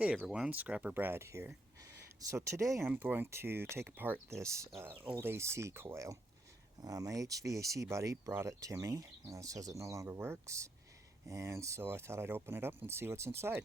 Hey everyone, Scrapper Brad here. So today I'm going to take apart this old AC coil. My HVAC buddy brought it to me, says it no longer works, and so I thought I'd open it up and see what's inside.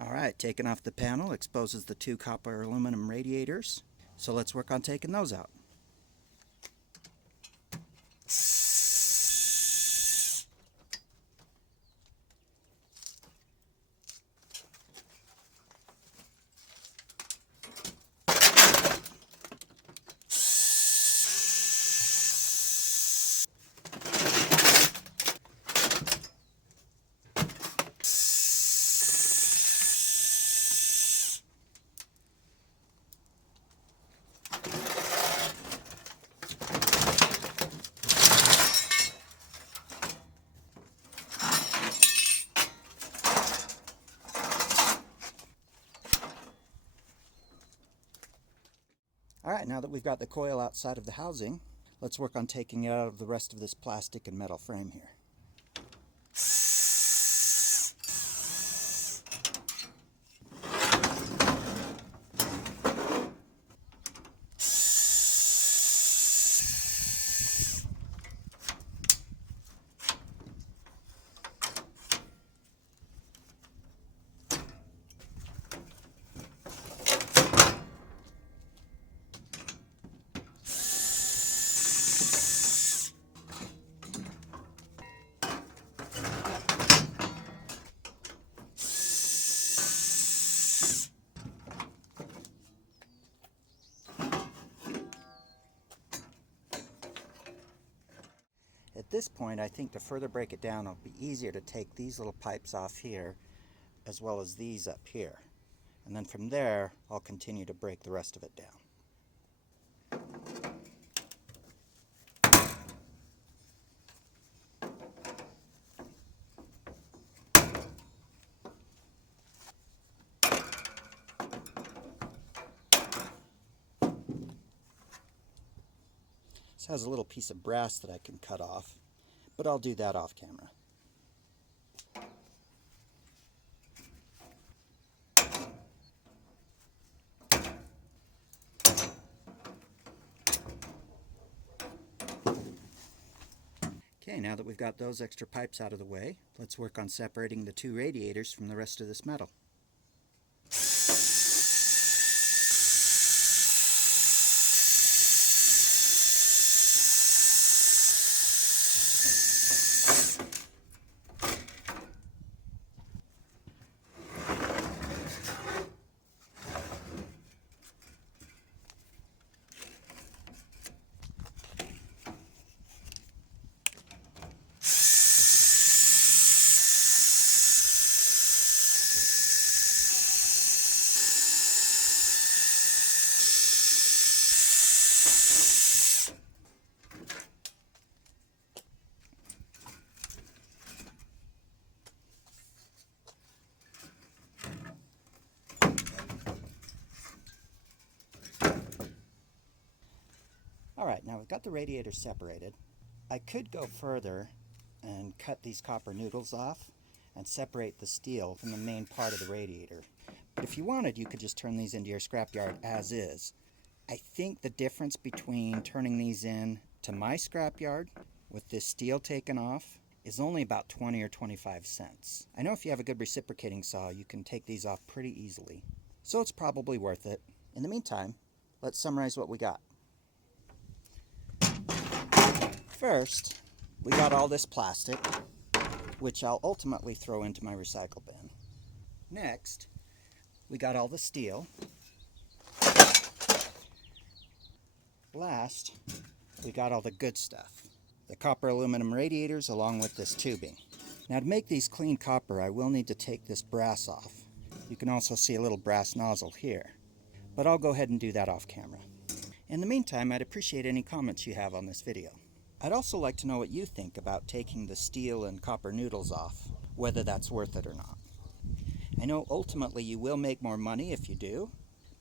Alright, taking off the panel exposes the two copper aluminum radiators, so let's work on taking those out. Alright, now that we've got the coil outside of the housing, let's work on taking it out of the rest of this plastic and metal frame here. At this point, I think to further break it down, it'll be easier to take these little pipes off here as well as these up here. And then from there, I'll continue to break the rest of it down. This has a little piece of brass that I can cut off, but I'll do that off camera. Okay, now that we've got those extra pipes out of the way, let's work on separating the two radiators from the rest of this metal. Alright, now we've got the radiators separated. I could go further and cut these copper noodles off and separate the steel from the main part of the radiator. But if you wanted, you could just turn these into your scrapyard as is. I think the difference between turning these in to my scrapyard with this steel taken off is only about 20 or 25 cents. I know if you have a good reciprocating saw, you can take these off pretty easily. So it's probably worth it. In the meantime, let's summarize what we got. First, we got all this plastic, which I'll ultimately throw into my recycle bin. Next, we got all the steel. Last, we got all the good stuff. The copper aluminum radiators along with this tubing. Now to make these clean copper, I will need to take this brass off. You can also see a little brass nozzle here, but I'll go ahead and do that off camera. In the meantime, I'd appreciate any comments you have on this video. I'd also like to know what you think about taking the steel and copper noodles off, whether that's worth it or not. I know ultimately you will make more money if you do,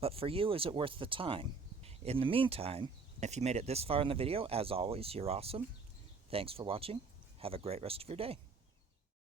but for you, is it worth the time? In the meantime, if you made it this far in the video, as always, you're awesome. Thanks for watching. Have a great rest of your day.